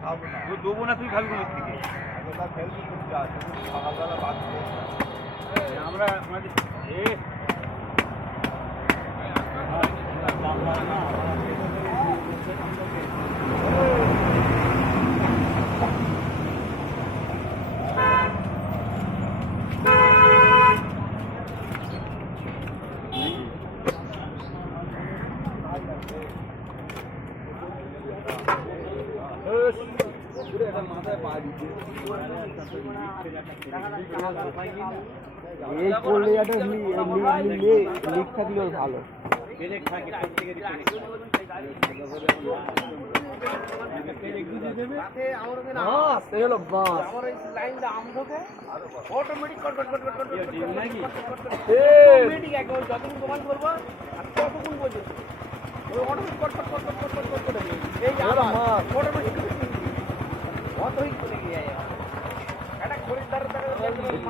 খাবো না। দেবো না, তুই খাবি কোন থেকে? সকালবেলা ভাত আমরা এই করলে একটা লিক থাকলেও ভালো।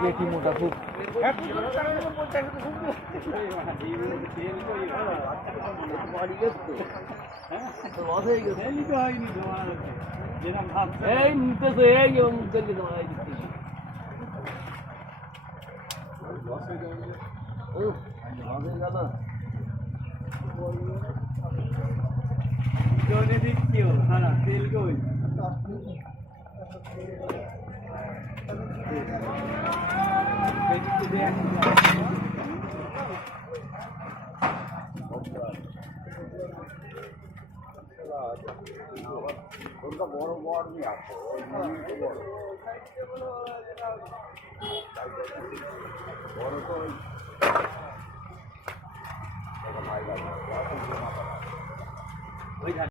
পেটি মোটা খুব এই নিতেছে এই তেল কই বড় বড় নিয়ে আসো বড় তো ওই